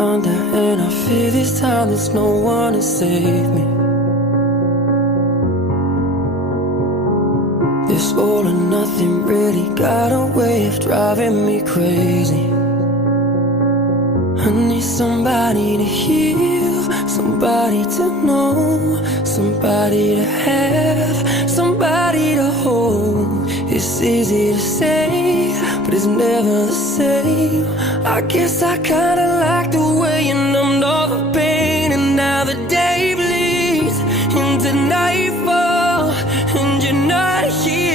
under, and I fear this time there's no one to save me. This all or nothing really got a way of driving me crazy. I need somebody to heal, somebody to know, somebody to have, somebody to hold. It's easy to say, but it's never the same. I guess I kinda like the way you numbed all the pain, and now the day bleeds into nightfall, and you're not here.